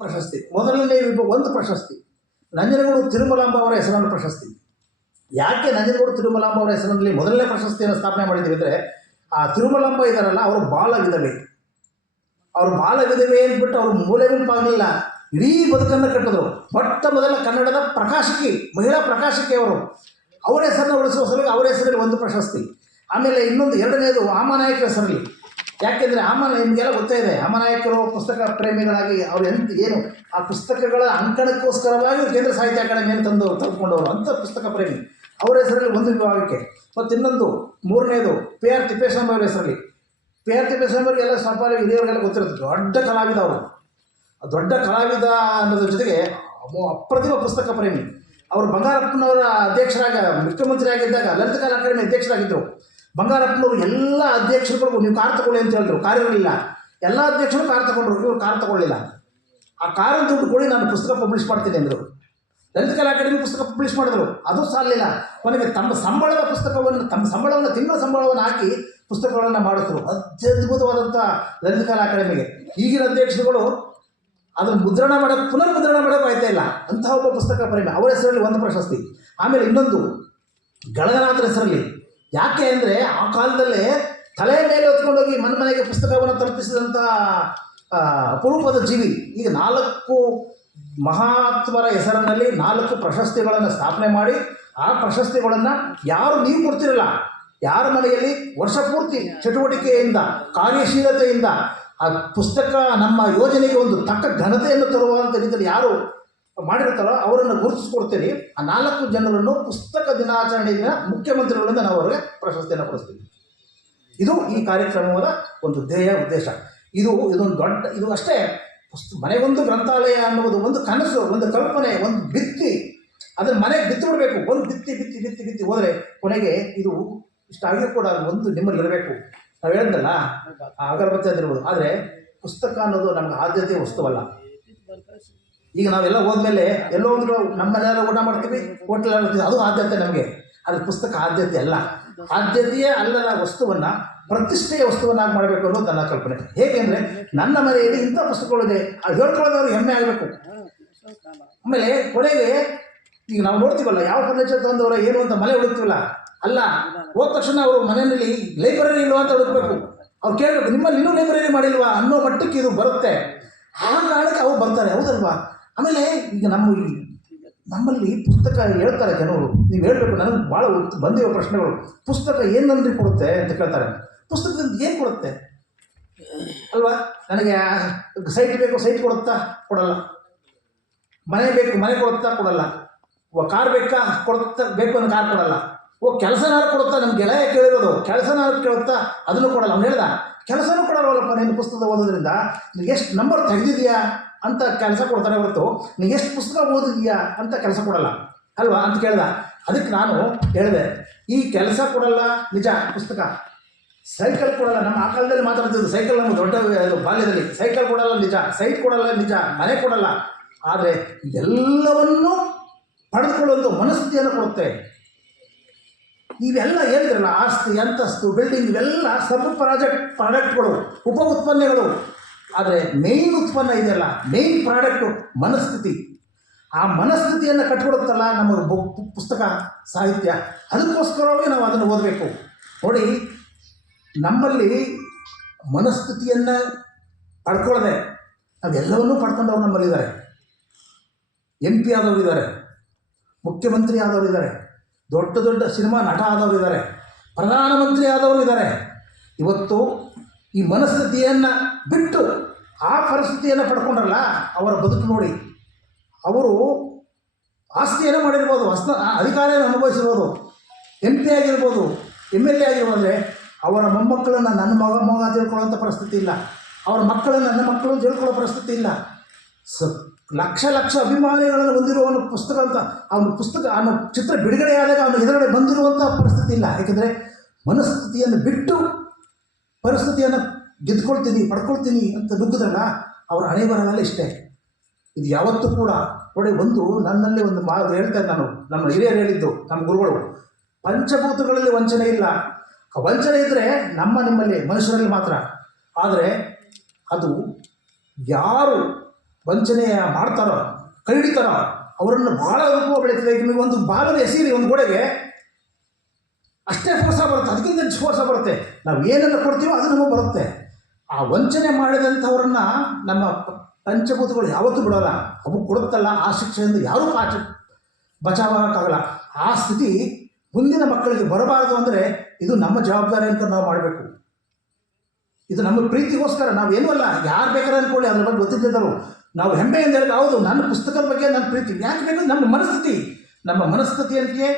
ಪ್ರಶಸ್ತಿ. ಮೊದಲನೇ ಒಂದು ಪ್ರಶಸ್ತಿ ನಂಜನಗೂಡು ತಿರುಮಲಾಂಬ ಅವರ ಹೆಸರನ್ನು ಪ್ರಶಸ್ತಿ. ಯಾಕೆ ನಂಜನಗೂಡು ತಿರುಮಲಾಂಬ ಅವರ ಹೆಸರಿನಲ್ಲಿ ಮೊದಲನೇ ಪ್ರಶಸ್ತಿಯನ್ನು ಸ್ಥಾಪನೆ ಮಾಡಿದ್ದೀವಿ ಅಂದರೆ, ಆ ತಿರುಮಲಾಂಬ ಇದ್ದಾರಲ್ಲ, ಅವರು ಬಾಲ ವಿಧವೆ. ಅವರು ಬಾಲ ವಿಧವೆ ಅಂದ್ಬಿಟ್ಟು ಅವರು ಮೂಲೆ ಗುಂಪಾಗಲಿಲ್ಲ, ಇಡೀ ಬದುಕನ್ನು ಕಟ್ಟಿದ್ರು. ಮೊಟ್ಟ ಮೊದಲ ಕನ್ನಡದ ಪ್ರಕಾಶಕಿ, ಮಹಿಳಾ ಪ್ರಕಾಶಕಿ ಅವರು. ಅವರ ಹೆಸರನ್ನು ಉಳಿಸುವ ಸಲುವಾಗಿ ಅವರ ಹೆಸರಲ್ಲಿ ಒಂದು ಪ್ರಶಸ್ತಿ. ಆಮೇಲೆ ಇನ್ನೊಂದು ಎರಡನೇದು ಆಮನಾಯಕರ ಹೆಸರಲ್ಲಿ. ಯಾಕೆಂದರೆ ನಿಮಗೆಲ್ಲ ಗೊತ್ತೇ ಇದೆ, ಆಮನಾಯಕರು ಪುಸ್ತಕ ಪ್ರೇಮಿಗಳಾಗಿ ಅವರು ಏನು ಆ ಪುಸ್ತಕಗಳ ಅಂಕಣಕ್ಕೋಸ್ಕರವಾಗಿ ಕೇಂದ್ರ ಸಾಹಿತ್ಯ ಅಕಾಡೆಮಿಯನ್ನು ತಂದುಕೊಂಡವರು ಅಂಥ ಪುಸ್ತಕ ಪ್ರೇಮಿ. ಅವರ ಹೆಸರಲ್ಲಿ ಒಂದು ವಿಭಾಗಕ್ಕೆ. ಮತ್ತು ಇನ್ನೊಂದು ಮೂರನೇದು PR ತಿಪ್ಪೇಸ್ವಾಮಿ ಅವರ ಹೆಸರಲ್ಲಿ. PR ತಿಪ್ಪೇಸ್ವಾಮಿ ಅವರಿಗೆಲ್ಲ ಸ್ವಲ್ಪ ಹಿರಿಯವರಿಗೆಲ್ಲ ಗೊತ್ತಿರುತ್ತೆ, ದೊಡ್ಡ ಕಲಾವಿದ ಅವರು. ದೊಡ್ಡ ಕಲಾವಿದ ಅನ್ನೋದ್ರ ಜೊತೆಗೆ ಅಪ್ರತಿಮ ಪುಸ್ತಕ ಪ್ರೇಮಿ. ಅವರು ಬಂಗಾರಪ್ಪನವರ ಮುಖ್ಯಮಂತ್ರಿ ಆಗಿದ್ದಾಗ ಲಲಿತ ಕಲಾ ಅಕಾಡೆಮಿ ಅಧ್ಯಕ್ಷರಾಗಿದ್ದರು. ಬಂಗಾರಪ್ಪನವರು ಎಲ್ಲ ಅಧ್ಯಕ್ಷರುಗಳು ನೀವು ಕಾರ್ ತಗೊಳ್ಳಿ ಅಂತ ಹೇಳಿದ್ರು, ಕಾರ್ ಇರಲಿಲ್ಲ. ಎಲ್ಲ ಅಧ್ಯಕ್ಷರು ಕಾರ್ ತಗೊಂಡ್ರು, ಇವರು ಕಾರ್ ತಗೊಳ್ಳಿಲ್ಲ. ಆ ಕಾರನ್ನು ದುಡ್ಡು ಕೊಡಿ, ನಾನು ಪುಸ್ತಕ ಪಬ್ಲಿಷ್ ಮಾಡ್ತೀನಿ ಅಂದರು. ಲಲಿತ ಕಲಾ ಅಕಾಡೆಮಿ ಪುಸ್ತಕ ಪಬ್ಲಿಷ್ ಮಾಡಿದ್ರು, ಅದು ಸಾಲಿಲ್ಲ. ಕೊನೆಗೆ ತಮ್ಮ ಸಂಬಳವನ್ನು ತಿಂಗಳ ಸಂಬಳವನ್ನು ಹಾಕಿ ಪುಸ್ತಕಗಳನ್ನು ಮಾಡಿದ್ರು. ಅತ್ಯದ್ಭುತವಾದಂಥ ಲಲಿತ ಕಲಾ ಅಕಾಡೆಮಿಗೆ. ಈಗಿನ ಅಧ್ಯಕ್ಷರುಗಳು ಅದನ್ನು ಪುನರ್ಮುದ್ರಣ ಮಾಡೋಕೆ ಆಯ್ತಾ ಇಲ್ಲ. ಅಂತಹ ಒಬ್ಬ ಪುಸ್ತಕ ಪ್ರೇಮಿ. ಅವರ ಹೆಸರಲ್ಲಿ ಒಂದು ಪ್ರಶಸ್ತಿ. ಆಮೇಲೆ ಇನ್ನೊಂದು ಗಳಗನಾಥರ ಹೆಸರಲ್ಲಿ. ಯಾಕೆ ಅಂದರೆ ಆ ಕಾಲದಲ್ಲೇ ತಲೆ ಮೇಲೆ ಹೊತ್ಕೊಂಡೋಗಿ ಮನೆಗೆ ಪುಸ್ತಕವನ್ನು ತಲುಪಿಸಿದಂಥ ಅಪರೂಪದ ಜೀವಿ. ಈಗ 4 ಮಹಾತ್ಮರ ಹೆಸರಿನಲ್ಲಿ 4 ಪ್ರಶಸ್ತಿಗಳನ್ನು ಸ್ಥಾಪನೆ ಮಾಡಿ, ಆ ಪ್ರಶಸ್ತಿಗಳನ್ನು ನೀವು ಕೊಡ್ತಿರಲ್ಲ, ಯಾರ ಮನೆಯಲ್ಲಿ ವರ್ಷ ಪೂರ್ತಿ ಚಟುವಟಿಕೆಯಿಂದ ಕಾರ್ಯಶೀಲತೆಯಿಂದ ಆ ಪುಸ್ತಕ ನಮ್ಮ ಯೋಜನೆಗೆ ಒಂದು ತಕ್ಕ ಘನತೆಯನ್ನು ತರುವಂಥ ರೀತಿಯಲ್ಲಿ ಯಾರು ಮಾಡಿರ್ತಾರೋ ಅವರನ್ನು ಗುರುತಿಸ್ಕೊಡ್ತೀವಿ. ಆ 4 ಜನರನ್ನು ಪುಸ್ತಕ ದಿನಾಚರಣೆ ದಿನ ಮುಖ್ಯಮಂತ್ರಿಗಳಿಂದ ನಾವು ಅವರಿಗೆ ಪ್ರಶಸ್ತಿಯನ್ನು ಕೊಡಿಸ್ತೀವಿ. ಇದು ಈ ಕಾರ್ಯಕ್ರಮದ ಒಂದು ಧ್ಯೇಯ ಉದ್ದೇಶ. ಇದೊಂದು ದೊಡ್ಡ ಇದು ಅಷ್ಟೇ. ಮನೆಗೊಂದು ಗ್ರಂಥಾಲಯ ಅನ್ನುವುದು ಒಂದು ಕನಸು, ಒಂದು ಕಲ್ಪನೆ, ಒಂದು ಭಿತ್ತಿ. ಅದನ್ನು ಮನೆಗೆ ಬಿತ್ತು ಬಿಡಬೇಕು. ಒಂದು ಬಿತ್ತಿ ಹೋದರೆ ಕೊನೆಗೆ ಇದು ಇಷ್ಟಾಗಿಯೂ ಕೂಡ ಒಂದು ನಿಮ್ಮಲ್ಲಿ ಇರಬೇಕು. ನಾವು ಹೇಳಿದ್ನಲ್ಲ, ಅಗರಬತ್ತಿ ಅದಿರ್ಬೋದು. ಆದರೆ ಪುಸ್ತಕ ಅನ್ನೋದು ನಮ್ಗೆ ಆದ್ಯತೆ ವಸ್ತುವಲ್ಲ. ಈಗ ನಾವೆಲ್ಲ ಹೋದ್ಮೇಲೆ ಎಲ್ಲೋ ಒಂದು ನಮ್ಮನೆಲ್ಲ ಊಟ ಮಾಡ್ತೀವಿ, ಹೋಟೆಲ್ ಮಾಡ್ತೀವಿ, ಅದು ಆದ್ಯತೆ ನಮಗೆ. ಆದರೆ ಪುಸ್ತಕ ಆದ್ಯತೆ ಅಲ್ಲ. ಆದ್ಯತೆಯೇ ಅಲ್ಲದ ವಸ್ತುವನ್ನು ಪ್ರತಿಷ್ಠೆಯ ವಸ್ತುವನ್ನಾಗಿ ಮಾಡಬೇಕು ಅನ್ನೋದು ನನ್ನ ಕಲ್ಪನೆ. ಹೇಗೆಂದರೆ, ನನ್ನ ಮನೆಯಲ್ಲಿ ಇಂಥ ಪುಸ್ತಕಗಳಿದೆ, ಅದು ಹೇಳ್ಕೊಳ್ಳೋದವ್ರು ಹೆಮ್ಮೆ ಆಗಬೇಕು. ಆಮೇಲೆ ಕೊನೆಗೆ ಈಗ ನಾವು ನೋಡ್ತೀವಲ್ಲ, ಯಾವ ಫರ್ನಿಚರ್ ತಂದವರ ಏನು ಅಂತ ಮನೆ ಹುಡುಕ್ತೀವಲ್ಲ, ಅಲ್ಲ, ಹೋದ ತಕ್ಷಣ ಅವರು ಮನೆಯಲ್ಲಿ ಲೈಬ್ರರಿ ಇಲ್ವಾ ಅಂತ ಹುಡುಕಬೇಕು. ಅವ್ರು ಕೇಳಬೇಕು, ನಿಮ್ಮಲ್ಲಿ ಇನ್ನೂ ಲೈಬ್ರರಿ ಮಾಡಿಲ್ವಾ ಅನ್ನೋ ಮಟ್ಟಕ್ಕೆ ಇದು ಬರುತ್ತೆ. ಆ ಕಾರಣಕ್ಕೆ ಅವ್ರು ಬರ್ತಾರೆ, ಹೌದಲ್ವಾ? ಆಮೇಲೆ ಈಗ ನಮ್ಮಲ್ಲಿ ಪುಸ್ತಕ ಹೇಳ್ತಾರೆ ಜನರು, ನೀವು ಹೇಳಬೇಕು. ನನಗೆ ಭಾಳ ಬಂದಿರೋ ಪ್ರಶ್ನೆಗಳು, ಪುಸ್ತಕ ಏನಂದ್ರೆ ಕೊಡುತ್ತೆ ಅಂತ ಕೇಳ್ತಾರೆ. ಪುಸ್ತಕದಿಂದ ಏನು ಕೊಡುತ್ತೆ ಅಲ್ವಾ? ನನಗೆ ಸೈಟ್ ಬೇಕು, ಸೈಟ್ ಕೊಡುತ್ತಾ? ಕೊಡಲ್ಲ. ಮನೆ ಬೇಕು, ಮನೆ ಕೊಡುತ್ತಾ? ಕೊಡಲ್ಲ. ಕಾರ್ ಬೇಕಾ? ಬೇಕು ಅನ್ನೋ ಕಾರ್ ಕೊಡಲ್ಲ. ಕೆಲಸನಾರು ಕೊಡುತ್ತಾ? ನಮ್ಮ ಗೆಳೆಯ ಕೇಳಿರೋದು ಕೆಲಸನಾರು ಕೇಳುತ್ತಾ? ಅದನ್ನು ಕೊಡಲ್ಲ. ಅವ್ನು ಹೇಳ್ದ, ಕೆಲಸನೂ ಕೊಡಲ್ವಲ್ಲಪ್ಪ, ನೀನು ಪುಸ್ತಕ ಓದೋದ್ರಿಂದ ನೀನು ಎಷ್ಟು ನಂಬರ್ ತೆಗೆದಿದೆಯಾ ಅಂತ ಕೆಲಸ ಕೊಡ್ತಾರೆ ಹೊರತು ನೀನು ಎಷ್ಟು ಪುಸ್ತಕ ಓದಿದೆಯಾ ಅಂತ ಕೆಲಸ ಕೊಡಲ್ಲ ಅಲ್ವಾ ಅಂತ ಕೇಳ್ದ. ಅದಕ್ಕೆ ನಾನು ಹೇಳಿದೆ, ಈ ಕೆಲಸ ಕೊಡಲ್ಲ ನಿಜ, ಪುಸ್ತಕ. ಸೈಕಲ್ ಕೊಡಲ್ಲ. ನಮ್ಮ ಆ ಕಾಲದಲ್ಲಿ ಮಾತಾಡ್ತಿದ್ದು ಸೈಕಲ್, ನಮ್ಮ ದೊಡ್ಡ ಬಾಲ್ಯದಲ್ಲಿ ಸೈಕಲ್ ಕೊಡಲ್ಲ ನಿಜ, ಸೈಟ್ ಕೊಡಲ್ಲ ನಿಜ, ಮನೆ ಕೊಡಲ್ಲ. ಆದರೆ ಎಲ್ಲವನ್ನೂ ಪಡೆದುಕೊಳ್ಳುವಂಥ ಮನಸ್ಥಿತಿಯನ್ನು ಕೊಡುತ್ತೆ. ಇವೆಲ್ಲ ಹೇಳಿದ್ರಲ್ಲ, ಆಸ್ತಿ, ಅಂತಸ್ತು, ಬಿಲ್ಡಿಂಗ್, ಇವೆಲ್ಲ ಪ್ರಾಡಕ್ಟ್ಗಳು, ಉಪ ಉತ್ಪನ್ನಗಳು. ಆದರೆ ಮೇಯ್ನ್ ಉತ್ಪನ್ನ ಇದೆಯಲ್ಲ, ಮೇಯ್ನ್ ಪ್ರಾಡಕ್ಟು ಮನಸ್ಥಿತಿ. ಆ ಮನಸ್ಥಿತಿಯನ್ನು ಕಟ್ಕೊಡುತ್ತಲ್ಲ ನಮ್ಮ ಪುಸ್ತಕ ಸಾಹಿತ್ಯ. ಅದಕ್ಕೋಸ್ಕರವೇ ನಾವು ಅದನ್ನು ಓದಬೇಕು. ನೋಡಿ, ನಮ್ಮಲ್ಲಿ ಮನಸ್ಥಿತಿಯನ್ನು ಪಡ್ಕೊಳ್ಳದೆ ನಾವೆಲ್ಲವನ್ನೂ ಪಡ್ಕೊಂಡವ್ರು ನಮ್ಮಲ್ಲಿದ್ದಾರೆ. MP ಆದವರಿದ್ದಾರೆ, ಮುಖ್ಯಮಂತ್ರಿ ಆದವರಿದ್ದಾರೆ, ದೊಡ್ಡ ದೊಡ್ಡ ಸಿನಿಮಾ ನಟ ಆದವರು ಇದ್ದಾರೆ, ಪ್ರಧಾನಮಂತ್ರಿ ಆದವರು ಇದ್ದಾರೆ. ಇವತ್ತು ಈ ಮನಸ್ಥಿತಿಯನ್ನು ಬಿಟ್ಟು ಆ ಪರಿಸ್ಥಿತಿಯನ್ನು ಪಡ್ಕೊಂಡ್ರಲ್ಲ, ಅವರ ಬದುಕು ನೋಡಿ. ಅವರು ಆಸ್ತಿಯನ್ನು ಮಾಡಿರ್ಬೋದು, ಅಧಿಕಾರವನ್ನು ಅನುಭವಿಸಿರ್ಬೋದು, MP ಆಗಿರ್ಬೋದು, MLA ಆಗಿರ್ಬೋದು. ಅಂದರೆ ಅವರ ಮೊಮ್ಮಕ್ಕಳನ್ನು ನನ್ನ ಮಗ ತಿಳ್ಕೊಳ್ಳೋಂಥ ಪರಿಸ್ಥಿತಿ ಇಲ್ಲ, ಅವರ ಮಕ್ಕಳನ್ನು ನನ್ನ ಮಕ್ಕಳು ತಿಳ್ಕೊಳ್ಳೋ ಪರಿಸ್ಥಿತಿ ಇಲ್ಲ. ಲಕ್ಷ ಅಭಿಮಾನಿಗಳನ್ನು ಹೊಂದಿರುವವನು ಪುಸ್ತಕ ಅಂತ ಅವನ ಚಿತ್ರ ಬಿಡುಗಡೆಯಾದಾಗ ಅವನ ಎದುರುಗಡೆ ಬಂದಿರುವಂಥ ಪರಿಸ್ಥಿತಿ ಇಲ್ಲ. ಯಾಕೆಂದರೆ ಮನಸ್ಥಿತಿಯನ್ನು ಬಿಟ್ಟು ಪರಿಸ್ಥಿತಿಯನ್ನು ಪಡ್ಕೊಳ್ತೀನಿ ಅಂತ ನುಗ್ಗಿದ್ರಲ್ಲ, ಅವರ ಹಣೆ ಬರಲ್ಲ. ಇಷ್ಟೇ. ಇದು ಯಾವತ್ತೂ ಕೂಡ ನೋಡಿ, ನನ್ನಲ್ಲಿ ಒಂದು ಮಾತು ಹೇಳ್ತೇನೆ ನಾನು, ನಮ್ಮ ಹಿರಿಯರು ಹೇಳಿದ್ದು, ನಮ್ಮ ಗುರುಗಳು, ಪಂಚಭೂತಗಳಲ್ಲಿ ವಂಚನೆ ಇಲ್ಲ. ವಂಚನೆ ಇದ್ದರೆ ನಿಮ್ಮಲ್ಲಿ ಮನುಷ್ಯರಲ್ಲಿ ಮಾತ್ರ. ಆದರೆ ಅದು ಯಾರು ವಂಚನೆ ಮಾಡ್ತಾರೋ, ಕೈ ಹಿಡಿತಾರೋ ಅವರನ್ನು ಭಾಳ ರೂಪ ಬೆಳೀತದೆ. ಈಗ ನೀವು ಒಂದು ಭಾಗದ ಎಸೀರಿ ಒಂದು ಗೋಡೆಗೆ, ಅಷ್ಟೇ ಫೋರ್ಸ ಬರುತ್ತೆ, ಅದಕ್ಕಿಂತ ಹೆಚ್ಚು ಫೋರ್ಸ ಬರುತ್ತೆ. ನಾವು ಏನೆಲ್ಲ ಕೊಡ್ತೀವೋ ಅದು ನಮಗೆ ಬರುತ್ತೆ. ಆ ವಂಚನೆ ಮಾಡಿದಂಥವ್ರನ್ನ ನಮ್ಮ ಪಂಚಭೂತಗಳು ಯಾವತ್ತೂ ಬಿಡೋಲ್ಲ. ಅವು ಕೊಡುತ್ತಲ್ಲ, ಆ ಶಿಕ್ಷೆಯಿಂದ ಯಾರೂ ಬಚಾವಾಗಕ್ಕಾಗಲ್ಲ. ಆ ಸ್ಥಿತಿ ಮುಂದಿನ ಮಕ್ಕಳಿಗೆ ಬರಬಾರದು ಅಂದರೆ ಇದು ನಮ್ಮ ಜವಾಬ್ದಾರಿ ಅಂತ ನಾವು ಮಾಡಬೇಕು. ಇದು ನಮ್ಮ ಪ್ರೀತಿಗೋಸ್ಕರ ನಾವೇನೂ ಅಲ್ಲ, ಯಾರು ಬೇಕಾದ್ರೆ ಅಂದ್ಕೊಳ್ಳಿ, ಅದ್ರ ಬಗ್ಗೆ ಗೊತ್ತಿದ್ದರು ನಾವು ಹೆಮ್ಮೆಯಿಂದ ಹೇಳಿದ್ರೆ ಹೌದು ನನ್ನ ಪುಸ್ತಕದ ಬಗ್ಗೆ ನನ್ನ ಪ್ರೀತಿ ಯಾಕೆ ಬೇಕು, ನಮ್ಮ ಮನಸ್ಥಿತಿಯಂತೆಯೇ